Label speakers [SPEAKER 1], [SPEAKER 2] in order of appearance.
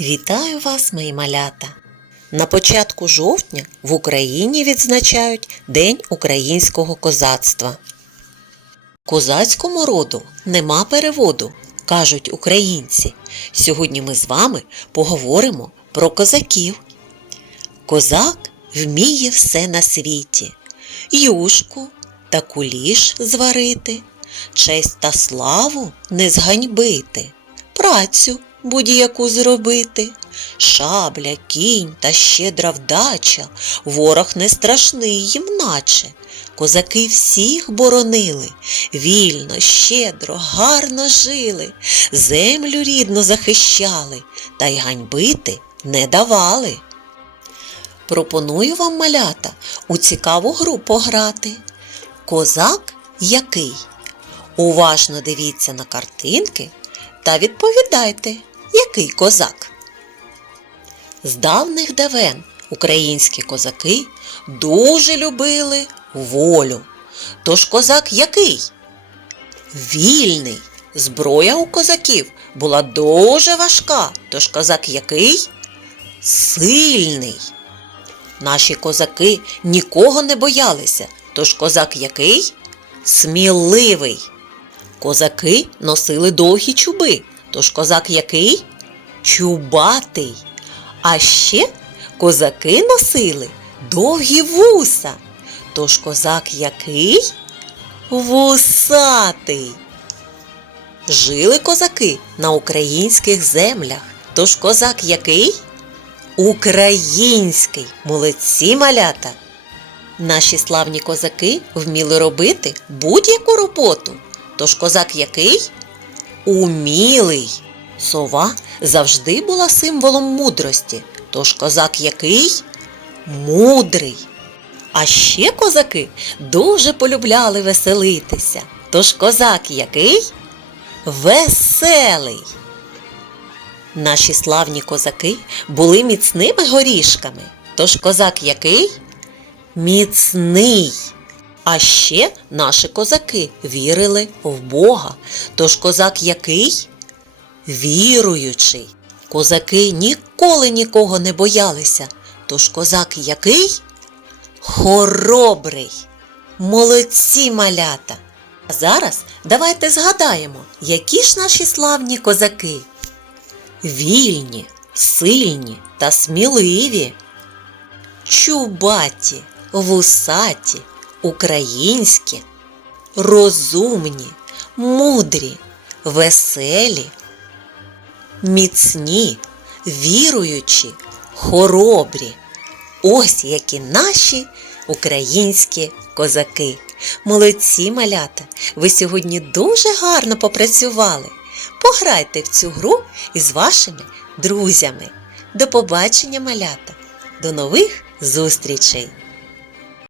[SPEAKER 1] Вітаю вас, мої малята! На початку жовтня в Україні відзначають День українського козацтва. Козацькому роду нема переводу, кажуть українці. Сьогодні ми з вами поговоримо про козаків. Козак вміє все на світі, юшку та куліш зварити, честь та славу не зганьбити, працю будь-яку зробити, шабля, кінь та щедра вдача, ворог не страшний їм наче. Козаки всіх боронили, вільно, щедро, гарно жили, землю рідну захищали, та й ганьбити не давали. Пропоную вам, малята, у цікаву гру пограти. Козак який? Уважно дивіться на картинки та відповідайте, який козак. З давних давен українські козаки дуже любили волю. Тож козак який? Вільний. Зброя у козаків була дуже важка. Тож козак який? Сильний. Наші козаки нікого не боялися. Тож козак який? Сміливий. Козаки носили довгі чуби. Тож козак який? Чубатий. А ще козаки носили довгі вуса. Тож козак який? Вусатий. Жили козаки на українських землях. Тож козак який? Український. Молодці малята. Наші славні козаки вміли робити будь-яку роботу. Тож козак який? Умілий. Сова завжди була символом мудрості. Тож козак який? Мудрий. А ще козаки дуже полюбляли веселитися. Тож козак який? Веселий. Наші славні козаки були міцними горішками. Тож козак який? Міцний. А ще наші козаки вірили в Бога. Тож козак який? Віруючий. Козаки ніколи нікого не боялися. Тож козак який? Хоробрий. Молодці малята. А зараз давайте згадаємо, які ж наші славні козаки. Вільні, сильні та сміливі. Чубаті, вусаті, українські, розумні, мудрі, веселі, міцні, віруючі, хоробрі. Ось які наші українські козаки. Молодці малята! Ви сьогодні дуже гарно попрацювали. Пограйте в цю гру із вашими друзями. До побачення, малята! До нових зустрічей!